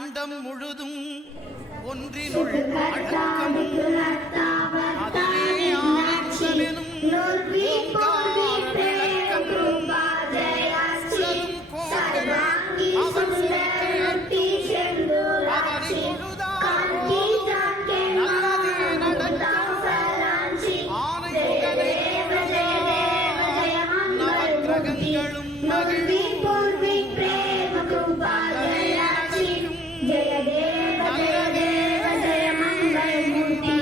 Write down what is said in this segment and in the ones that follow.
அண்டம் முழுதும் ஒன்றினுள் அடக்கமும் அதுவே ஆனந்தமெனும் ஓங்கார விளக்கமும் சரும் கோடி அவன் சுரத்தி அவனை பொழுதார் நல்லதே நடக்கும் ஆனையுடனே நவக்கிரகங்களும் மகிழும் जय देव जय देव जय मंगल मूर्ति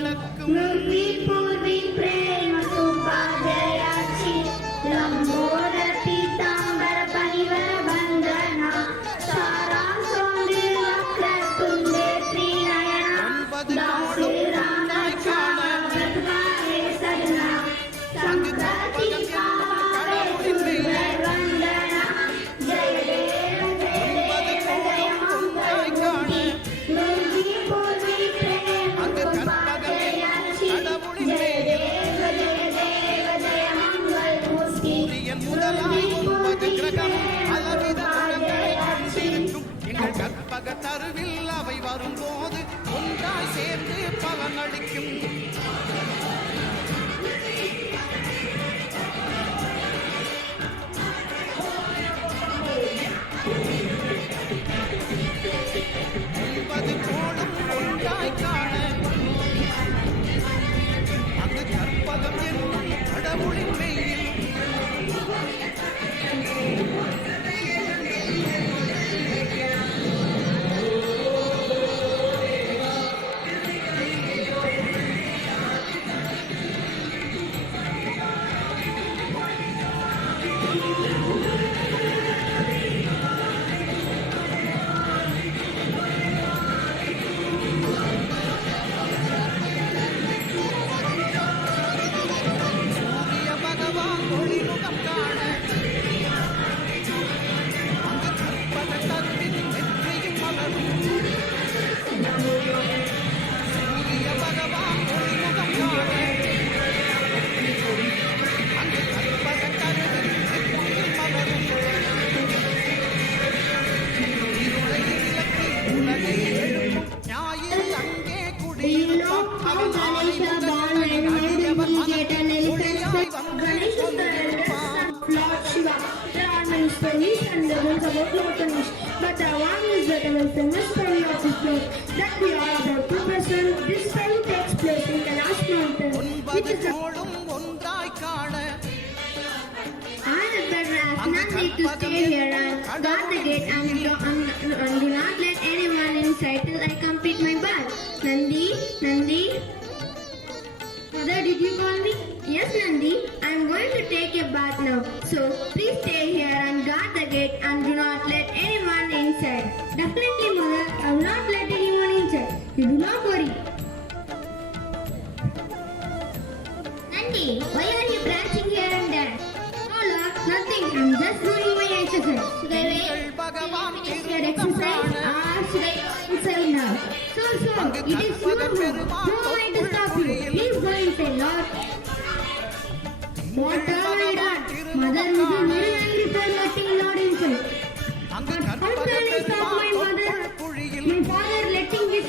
मूर्ति पूर्वी प्रेम सुपाजयाची लंबोदर पीतांबर परिवर वंदना सारा सौंदर्य वक्रतुंडे त्रिनयना दासी रामचावा व्रतवारे सजना संप्रति कावे सुंदर वंदना जय देव जय मंगल கற்பகத்தருவில் அவை வரும்போது ஒன்றாய் சேர்ந்து பலனளிக்கும் ஒன்பது கோடும் ஒன்றாய் காண அங்கு கற்பகம் என்னும் கடவுளின் மெய்யில் But the one is that the mystery of this place that we are about to present. This story takes place in the last mountain, which is the I have better ask Nandi to stay here and guard the gate and do not let anyone inside till I complete my bath. Nandi, Nandi. Mother, did you call me? Yes, Nandi. I am going to take a bath now. So, please stay here and guard the gate and do not let anyone inside. Definitely, Mother. I will not let anyone inside. You do not worry. Nandi, why are you branching here and there? No, Lord, nothing. I am just doing my exercise. Should I wait? Finish your exercise? Should I go inside now? So, it is your room. No one to stop you. Please go inside, Lord. What have I done? Mother will be very angry for letting Lord inside. How can I stop my mother? My father letting this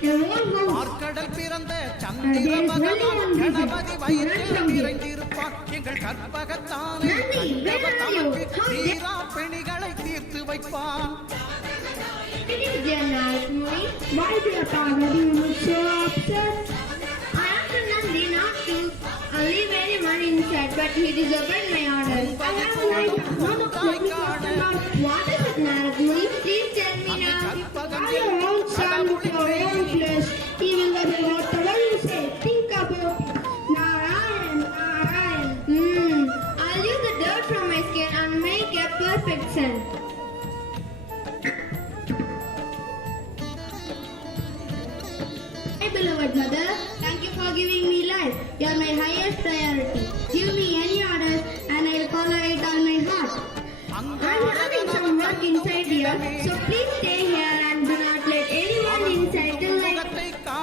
your own house. There is only one reason. To run from here. Nandi, where are you? How it is there last night. Why dear father do you look so upset? I asked Nandi not to leave anyone inside, but he disobeyed my orders. I have a light. What is it, Narad-muni? Please tell me now. Are your own son with your own flesh? He will obey whatever you say. Think about it. Narayan, Narayan. I'll use the dirt from my skin and make a perfect son. My beloved mother, thank you for giving me life. You are my highest priority. Give me any orders and I will follow it on my heart. I am having some work inside here, so please stay here and do not let anyone inside till I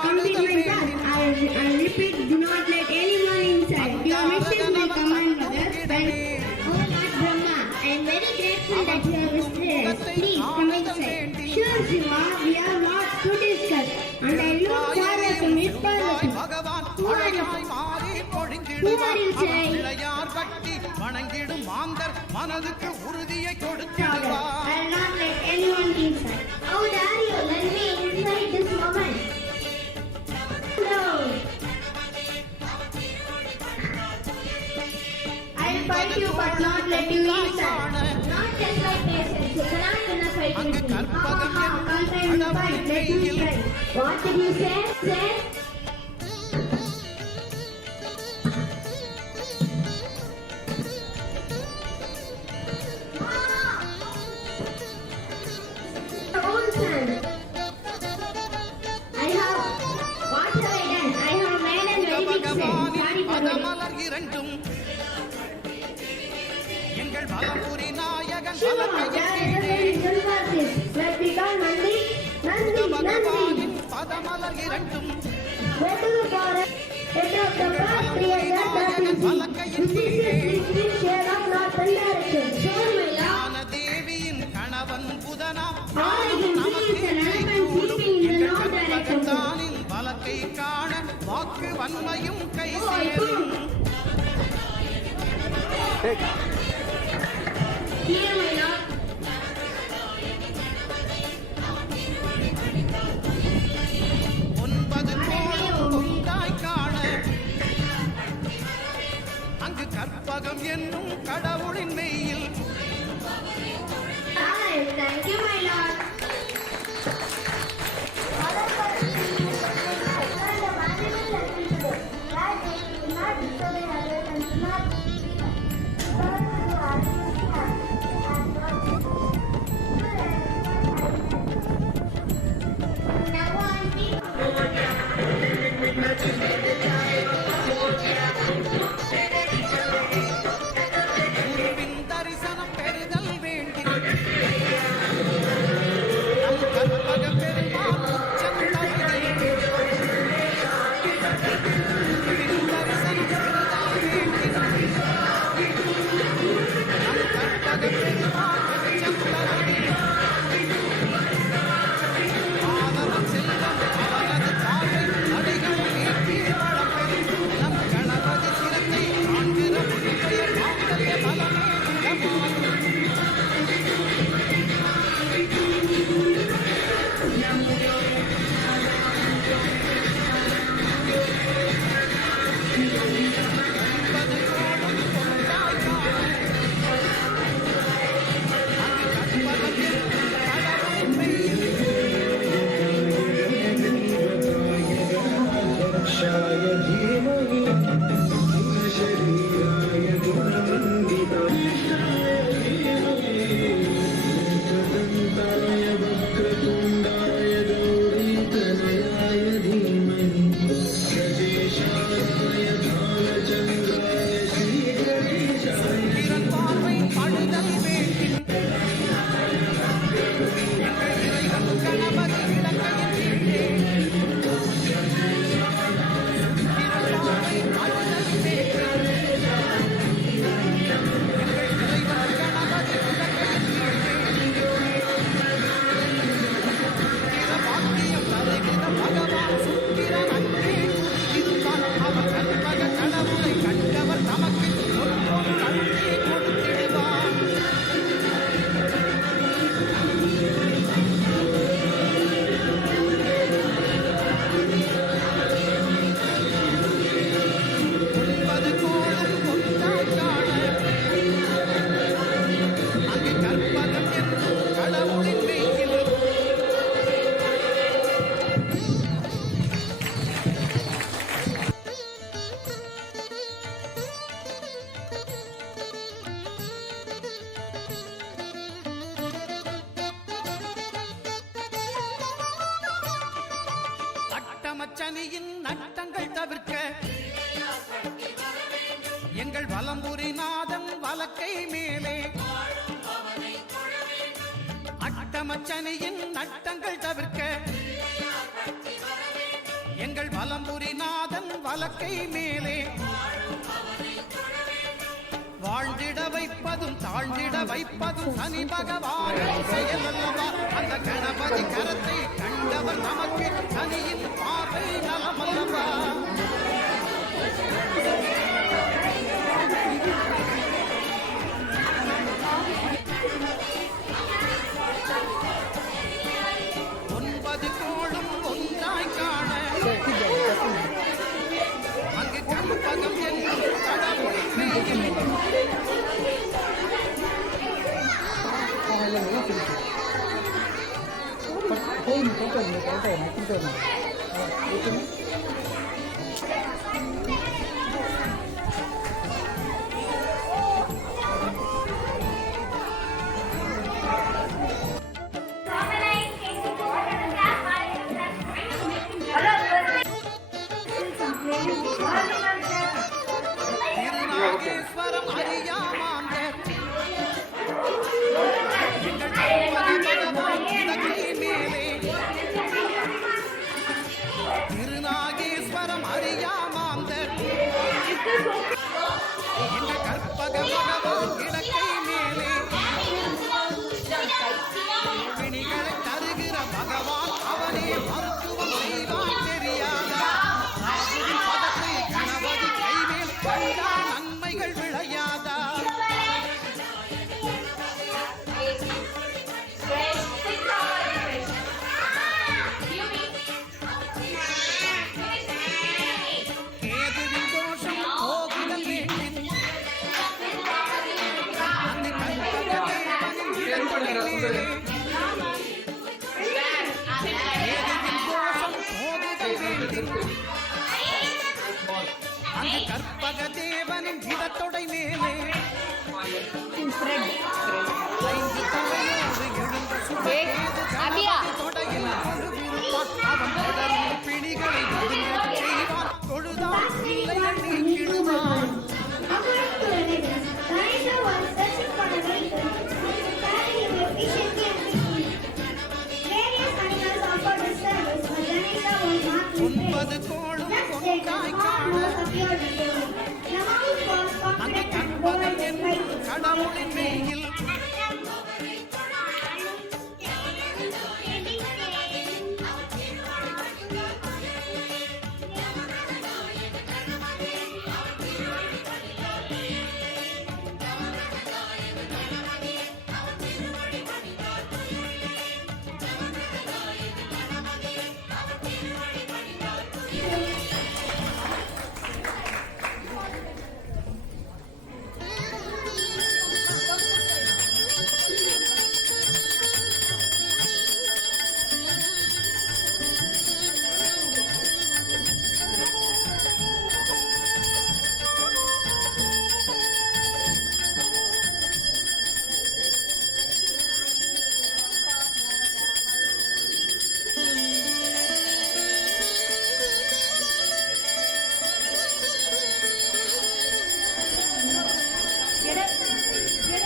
complete my task. I repeat, do not let anyone inside. Your mission will command, mother. Oh Lord Brahma, I am very grateful that you have visited us. Please come inside. Sure, Shiva. வணங்கிடும் மாந்தர் மனதுக்கு உறுதியை Father, கொடுத்திடுவார். I will not let anyone inside. How dare you let me inside this moment? No. I will fight you but not let you inside. Not just like patience. You cannot win a fight with me. Can't try to fight. Let me try. What did you say? Say? Own son. I have. What have I done? I have made a very big sin. Sorry பகவானின் for it. பதமலர் இரண்டும் எங்கள் பலபுரி நாயகன் Shiva, பலகையின் there is a very simple verses. Let me call Nandi. Nandi, Nandi. பகவானின் பதமலர் இரண்டும் Go to the forest. Take up the path, create that is This is the share of north and direction. Sure, my lord. ஞான தேவியின் கணவன் புதனாம் All I can see is an elephant sleeping in the north direction. தானின் பலத்தை காண வாக்கு வன்மையும் கை Oh, I சேரும். found. Here, my lord. ஒன்பது கோளும் ஒன்றாய் காண அங்கு கற்பகம் என்னும் கடவுளின் மெய்யில் Hi, thank you, my lord. குருவின் தரிசனம் பெறுதல் வேண்டி நம் கற்பக பெருமாள் உச்சம் தருகிறேன். குருவின் தரிசனம் பெறுதல் வேண்டி நம் கற்பக பெருமாள் உச்சம் தருகிறேன். ஆதவன் செல்வம் அவனது பார்வை நடைகள் நீக்கி வளம் பெறும். நம் கணபதி சிரத்தை காண்கிற புதுப்பெயர் மாங்கல்ய பலமே இடமாகும். ஒன்பது கோளும் ஒன்றாய் காண அங்கு கற்பகம் என்னும் கடவுளின் மெய்யில் शाय धीमहि शरीराय गुणवन्दिताय एकदन्ताय वक्रतुण्डाय गौरीतनयाय धीमहि गजेशाय भालचन्द्राय श्रीगणेशाय பிறன் பார்வை பழுதல் வேண்டும். எங்கள் இறைவன் கணபதி விளக்கையின் கீழே பிறன் பார்வை பழுதல் வேண்டும். எங்கள் இறைவன் கணபதி விளக்கையின் கீழே பிற வாக்கியம் தருகிற பகவான் சுக்கிரன் அங்கே குடியிருப்பான். அவர் கற்பக கடவுளை கண்டவர் நமக்கு சொற்பொருள் அள்ளி கொடுத்திடுவான். ஒன்பது கோளும் ஒன்றாய் காண அங்கு கற்பகம் என்னும் கடவுளின் மெய்யில் அட்டமச்சனியின் நட்டங்கள் தவிர்க்க எங்கள் வலம்புரிநாதன் வலக்கை மேலே அட்டமச்சனியின் நட்டங்கள் தவிர்க்க எங்கள் வலம்புரிநாதன் வலக்கை மேலே வாழ்ந்திட வைப்பதும் தாழ்ந்திட வைப்பதும் சனி பகவானின் செயல் அல்லவா. அந்த கணபதி கரத்தை கண்டவர் நமக்கு சனியின் பார்வை நலமல்லவா. திருநாகேஸ்வரம் அறியாமாந்த திருநாகேஸ்வரம் அறியாமாந்த இந்த கற்பக பகவான் கிடக்கை மேலே பிணிகளை தருகிற பகவான் அவனே மருத்துவம் செய்வான் தெரியாதா ராகுவின் பதத்தை கணபதி கைமேல் கண்டா நன்மைகள் விளையாதா கேதுவின் தோஷம் போகுதல் வேண்டும் அந்த கற்பகதேவனின் இடத்தொடரிலே கேதுவின் தோஷம் போகுதல் வேண்டும் அந்த கற்பகதேவனின் இடத்தொடை மேலே ஐந்து தலையோடு எழுந்து சுடேது கணபதி தொடையில் கொழுவிருப்பான் அவன் தொடரும் பிணிகளை ஒதுங்கச் செய்வான் தொழுதான் இல்லைகள் நீக்கிடுவான் According to the legend, Ganesha was searching for the vehicle which would carry him efficiently and quickly. Various animals offered the service, but Ganesha was not ஒன்பது prepared. கோளும் Next day, the ஒன்றாய் small காண mouse appeared before him. The mouse was அந்த confident and bold Karpagam and என்னும் frightened. கடவுளின் மெய்யில்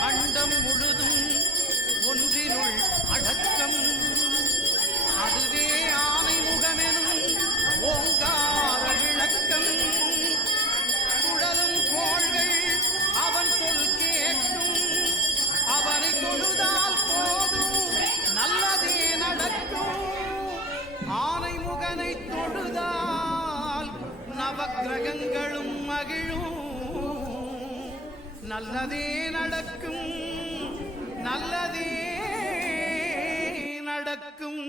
அண்டம் முழுதும் ஒன்றினுள் அடக்கம் அதுவே ஆனை முகமெனும் ஓங்கார விளக்கம் சுழலும் கோள்கள் அவன் சொல் கேட்கும் அவனை தொழுதால் போதும் நல்லதே நடக்கும் ஆனை முகனை தொழுதால் நவக்கிரகங்களும் மகிழும் நல்லதே நடக்கும் நல்லதே நடக்கும்